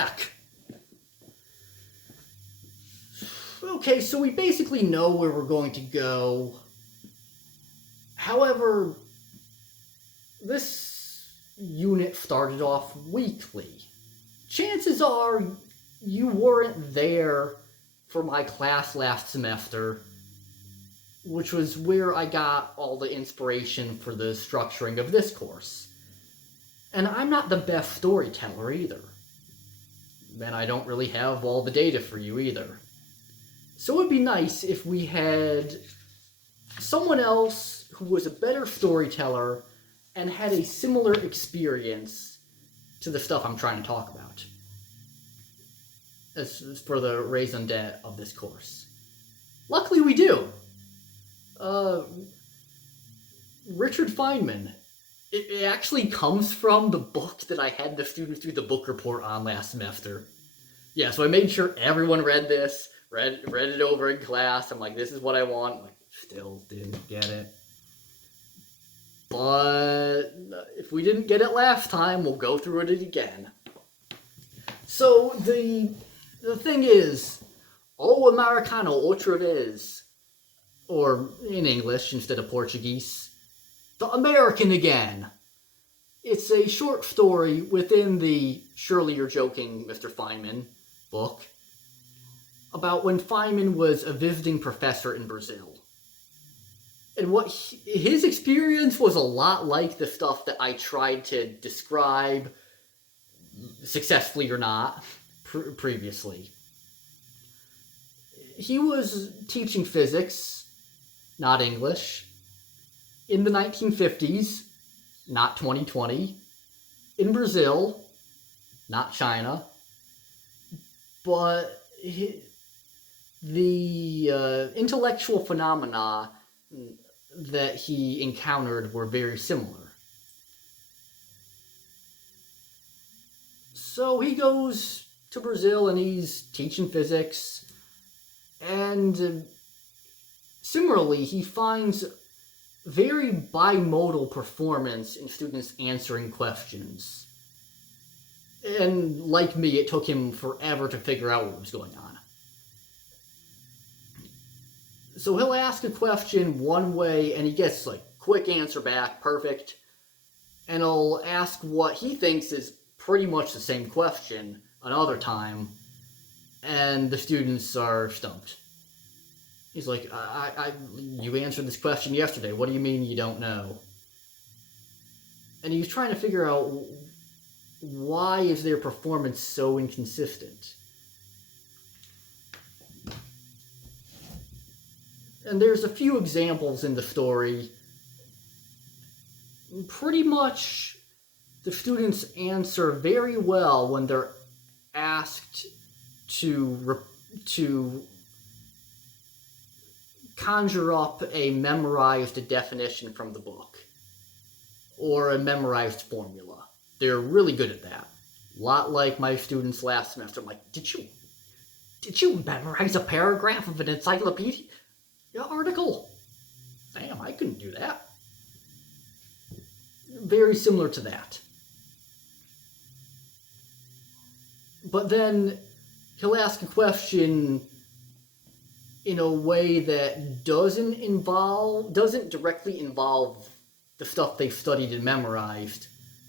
back. Okay, so we basically know where we're going to go. However, this unit started off weekly. Chances are you weren't there for my class last semester, which was where I got all the inspiration for the structuring of this course. And I'm not the best storyteller either. And I don't really have all the data for you either. So it would be nice if we had someone else who was a better storyteller and had a similar experience to the stuff I'm trying to talk about. As for the raison d'etre of this course. Luckily we do. Richard Feynman. It actually comes from the book that I had the students do the book report on last semester. Yeah, so I made sure everyone read this, read it over in class. I'm like, this is what I want. I'm like, still didn't get it. But if we didn't get it last time, we'll go through it again. So the thing is, o Americano outra vez, or in English instead of Portuguese, the American again. It's a short story within the Surely You're Joking, Mr. Feynman book about when Feynman was a visiting professor in Brazil. And what his experience was a lot like the stuff that I tried to describe, successfully or not, previously. He was teaching physics, not English, in the 1950s, not 2020, in Brazil, not China, but the intellectual phenomena that he encountered were very similar. So he goes to Brazil and he's teaching physics, and similarly he finds very bimodal performance in students answering questions. And like me, it took him forever to figure out what was going on. So he'll ask a question one way and he gets like quick answer back, perfect. And he'll ask what he thinks is pretty much the same question another time, and the students are stumped. He's like, you answered this question yesterday. What do you mean you don't know? And he's trying to figure out why is their performance so inconsistent. And there's a few examples in the story. Pretty much the students answer very well when they're asked to conjure up a memorized definition from the book or a memorized formula. They're really good at that. A lot like my students last semester. I'm like, did you memorize a paragraph of an encyclopedia article? Damn, I couldn't do that. Very similar to that. But then he'll ask a question in a way that doesn't directly involve the stuff they've studied and memorized,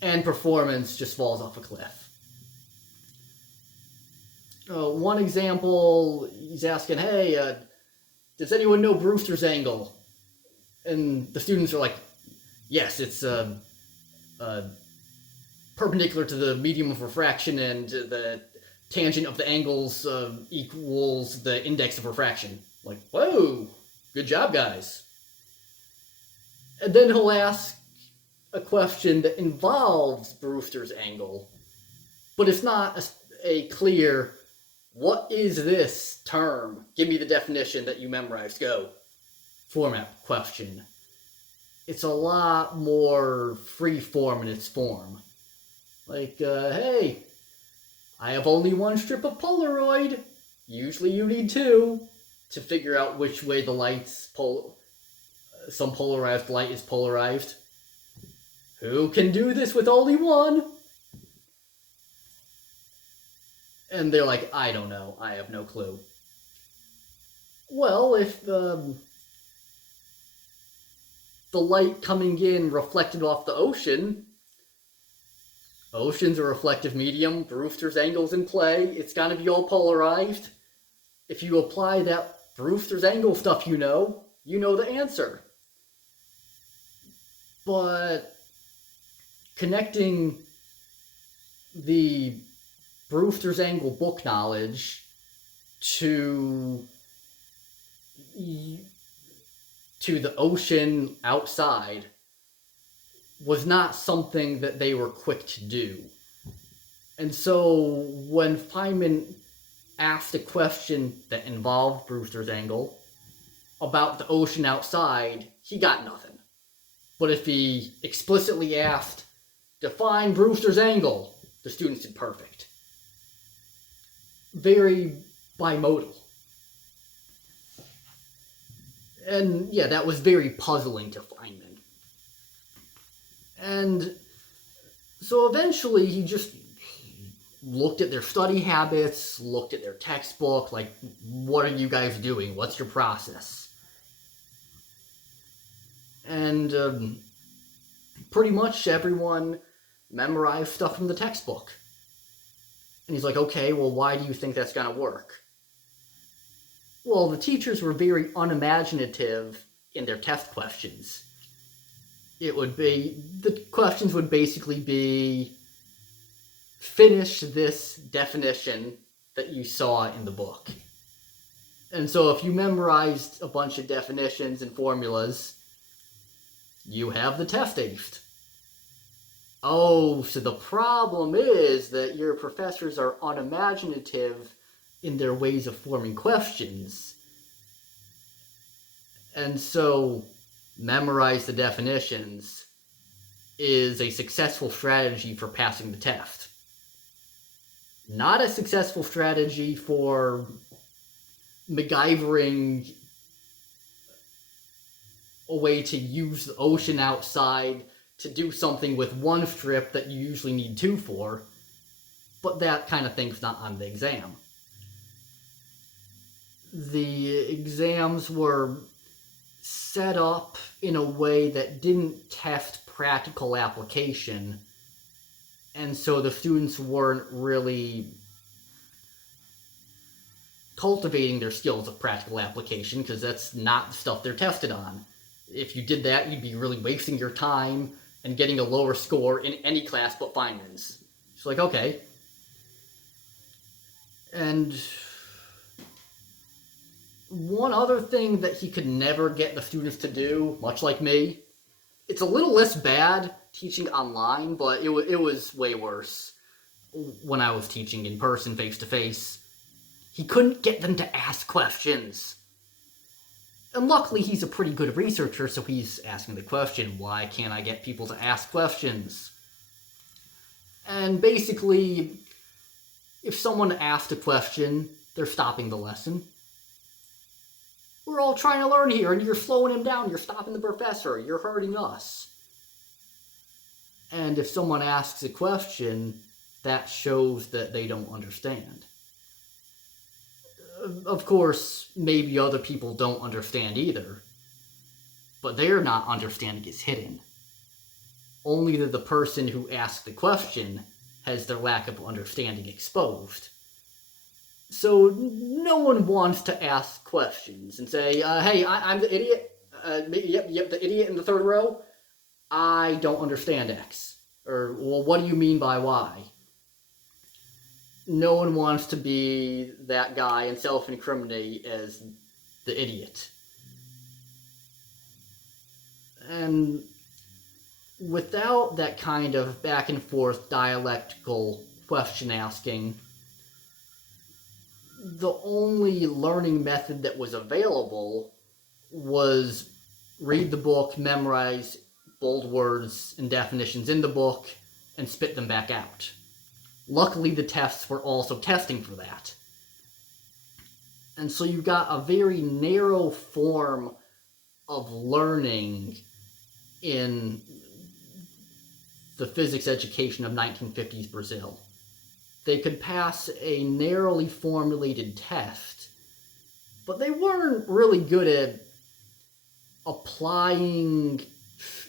and performance just falls off a cliff. One example, he's asking, hey, does anyone know Brewster's angle? And the students are like, yes, it's perpendicular to the medium of refraction, and the tangent of the angles equals the index of refraction. Like, whoa, good job, guys. And then he'll ask a question that involves Brewster's angle, but it's not a clear, what is this term? Give me the definition that you memorized, go. Format question. It's a lot more free form in its form. Like, hey, I have only one strip of Polaroid. Usually you need two to figure out which way the light's some polarized light is polarized. Who can do this with only one? And they're like, I don't know, I have no clue. Well, if the light coming in reflected off the ocean, ocean's a reflective medium, Brewster's angle's in play, it's gonna be all polarized. If you apply that Brewster's angle stuff you know the answer. But connecting the Brewster's angle book knowledge to the ocean outside was not something that they were quick to do. And so when Feynman asked a question that involved Brewster's angle about the ocean outside, he got nothing. But if he explicitly asked, define Brewster's angle, the students did perfect. Very bimodal. And yeah, that was very puzzling to Feynman. And so eventually he just looked at their study habits, looked at their textbook, like, what are you guys doing? What's your process? And pretty much everyone memorized stuff from the textbook. And he's like, okay, well, why do you think that's going to work? Well, the teachers were very unimaginative in their test questions. The questions would basically be, finish this definition that you saw in the book. And so if you memorized a bunch of definitions and formulas, you have the test aced. Oh, so the problem is that your professors are unimaginative in their ways of forming questions. And so memorize the definitions is a successful strategy for passing the test. Not a successful strategy for MacGyvering a way to use the ocean outside to do something with one strip that you usually need two for, but that kind of thing's not on the exam. The exams were set up in a way that didn't test practical application, and so the students weren't really cultivating their skills of practical application, because that's not the stuff they're tested on. If you did that, you'd be really wasting your time and getting a lower score in any class but Feynman's. It's like, okay. And one other thing that he could never get the students to do, much like me, it's a little less bad teaching online, but it was way worse when I was teaching in person, face-to-face. He couldn't get them to ask questions. And luckily, he's a pretty good researcher, so he's asking the question, why can't I get people to ask questions? And basically, if someone asked a question, they're stopping the lesson. We're all trying to learn here, and you're slowing him down, you're stopping the professor, you're hurting us. And if someone asks a question, that shows that they don't understand. Of course, maybe other people don't understand either, but their not understanding is hidden. Only the person who asked the question has their lack of understanding exposed. So no one wants to ask questions and say, hey, I'm the idiot. Yep, the idiot in the third row. I don't understand X. Or, well, what do you mean by Y? No one wants to be that guy and self-incriminate as the idiot. And without that kind of back and forth dialectical question asking, the only learning method that was available was read the book, memorize bold words and definitions in the book, and spit them back out. Luckily, the tests were also testing for that. And so you got a very narrow form of learning in the physics education of 1950s Brazil. They could pass a narrowly formulated test, but they weren't really good at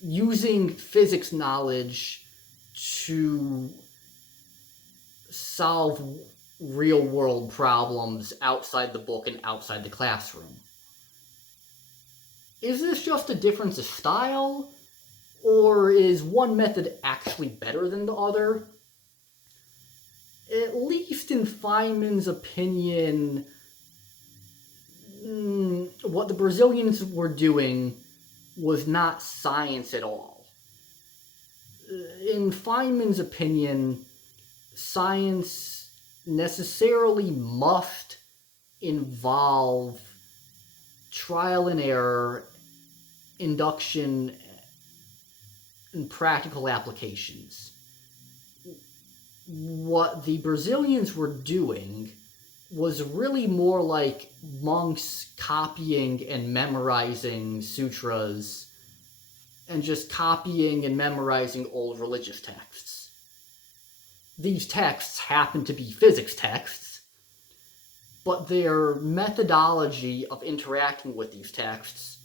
using physics knowledge to solve real-world problems outside the book and outside the classroom. Is this just a difference of style, or is one method actually better than the other? At least in Feynman's opinion, what the Brazilians were doing was not science at all. In Feynman's opinion, science necessarily must involve trial and error, induction, and practical applications. What the Brazilians were doing was really more like monks copying and memorizing sutras and just copying and memorizing old religious texts. These texts happen to be physics texts, but their methodology of interacting with these texts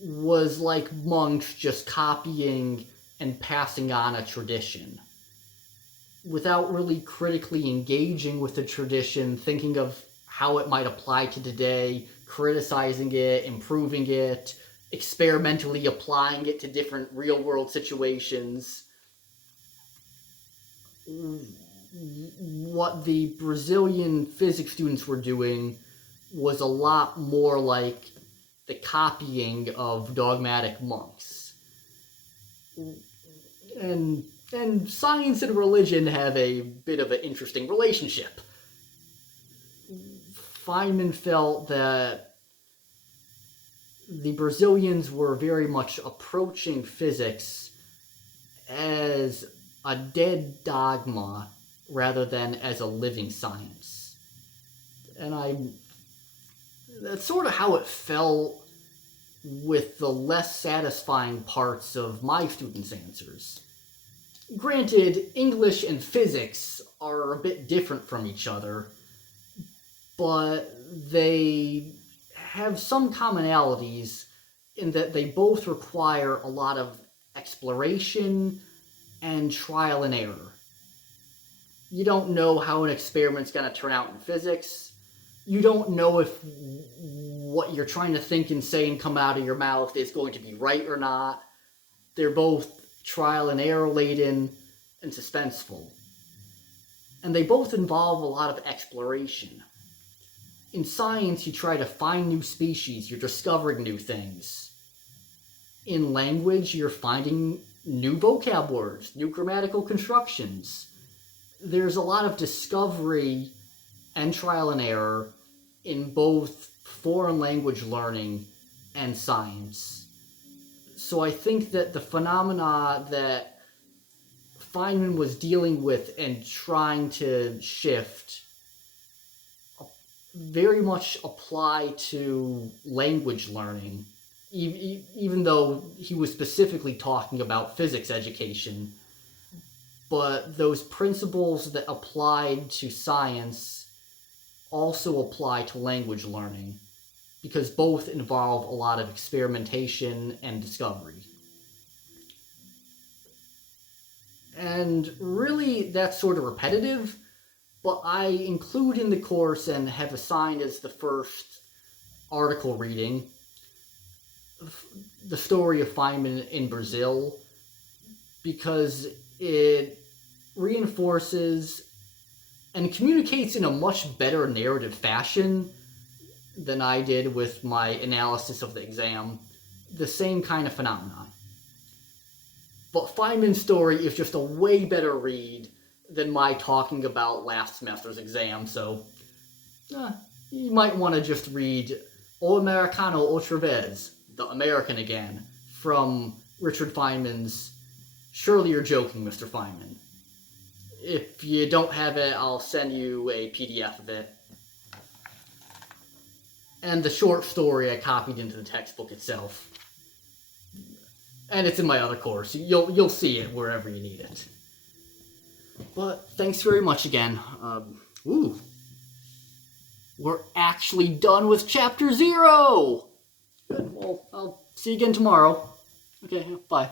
was like monks just copying and passing on a tradition, without really critically engaging with the tradition, thinking of how it might apply to today, criticizing it, improving it, experimentally applying it to different real-world situations. What the Brazilian physics students were doing was a lot more like the copying of dogmatic monks. And science and religion have a bit of an interesting relationship. Feynman felt that the Brazilians were very much approaching physics as a dead dogma rather than as a living science. And that's sort of how it felt with the less satisfying parts of my students' answers. Granted, English and physics are a bit different from each other, but they have some commonalities in that they both require a lot of exploration and trial and error. You don't know how an experiment's going to turn out in physics. You don't know if what you're trying to think and say and come out of your mouth is going to be right or not. They're both trial and error laden and suspenseful. And they both involve a lot of exploration. In science, you try to find new species, you're discovering new things. In language, you're finding new vocab words, new grammatical constructions. There's a lot of discovery and trial and error in both foreign language learning and science. So I think that the phenomena that Feynman was dealing with and trying to shift very much apply to language learning, even though he was specifically talking about physics education. But those principles that applied to science also apply to language learning, because both involve a lot of experimentation and discovery. And really, that's sort of repetitive, but I include in the course and have assigned as the first article reading the story of Feynman in Brazil, because it reinforces and communicates in a much better narrative fashion than I did with my analysis of the exam the same kind of phenomenon. But Feynman's story is just a way better read than my talking about last semester's exam, so you might want to just read O Americano Outra Vez, The American Again, from Richard Feynman's Surely You're Joking, Mr. Feynman. If you don't have it, I'll send you a PDF of it. And the short story I copied into the textbook itself. And it's in my other course. You'll see it wherever you need it. But thanks very much again. Ooh. We're actually done with Chapter 0! Good, well, I'll see you again tomorrow. Okay, bye.